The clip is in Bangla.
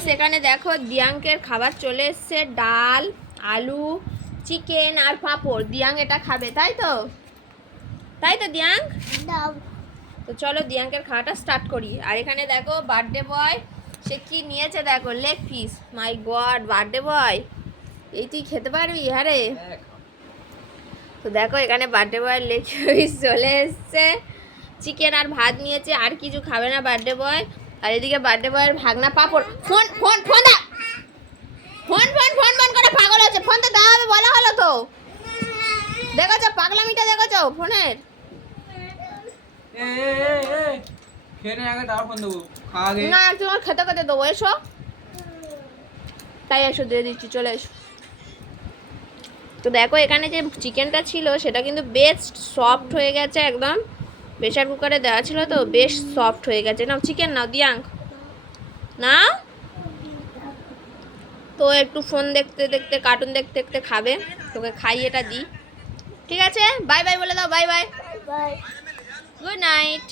গাইস এখানে দেখো দিয়াঙ্কের খাবার চলে এসছে ডাল আলু চিকেন আর পাঁপড়। দিয়াং এটা খাবে তাই তো? তাই তো দিয়াঙ্ক তো চলো দিয়াঙ্কের খাওয়াটা স্টার্ট করি। আর এখানে দেখো বার্থডে বয় সে কি নিয়েছে দেখো leg piece my God birthday boy এই তুই খেতে পারবি? আরে তো দেখো এখানে বার্থডে বয় লেগ পিস চলে এসছে। চিকেন আর ভাত নিয়েছে আর কিছু খাবে না বার্থডে বয় আর এদিকে বার্থডে বয়ের ভাগনা পাপড়। ফোন ফোন ফোন দা। ফোন ফোন ফোন ফোন করে পাগল হচ্ছে। ফোন তো দেওয়া হবে বলা হলো তো। দেখেছ পাগলামিটা দেখেছ ফোনের? আগে না তোমার খেতে খেতে দেবো এসো। তাই এসো দিয়ে দিচ্ছি চলে এসো। তো দেখো এখানে যে চিকেনটা ছিল সেটা কিন্তু বেশ সফট হয়ে গেছে একদম। প্রেশার কুকারে দেওয়া ছিল তো বেশ সফট হয়ে গেছে। নাও চিকেন নাও দিয়াঙ্ক না তো একটু ফোন দেখতে দেখতে কার্টুন দেখতে দেখতে খাবে। তোকে খাইয়ে এটা দিই ঠিক আছে? বাই বাই বলে দাও bye bye bye good night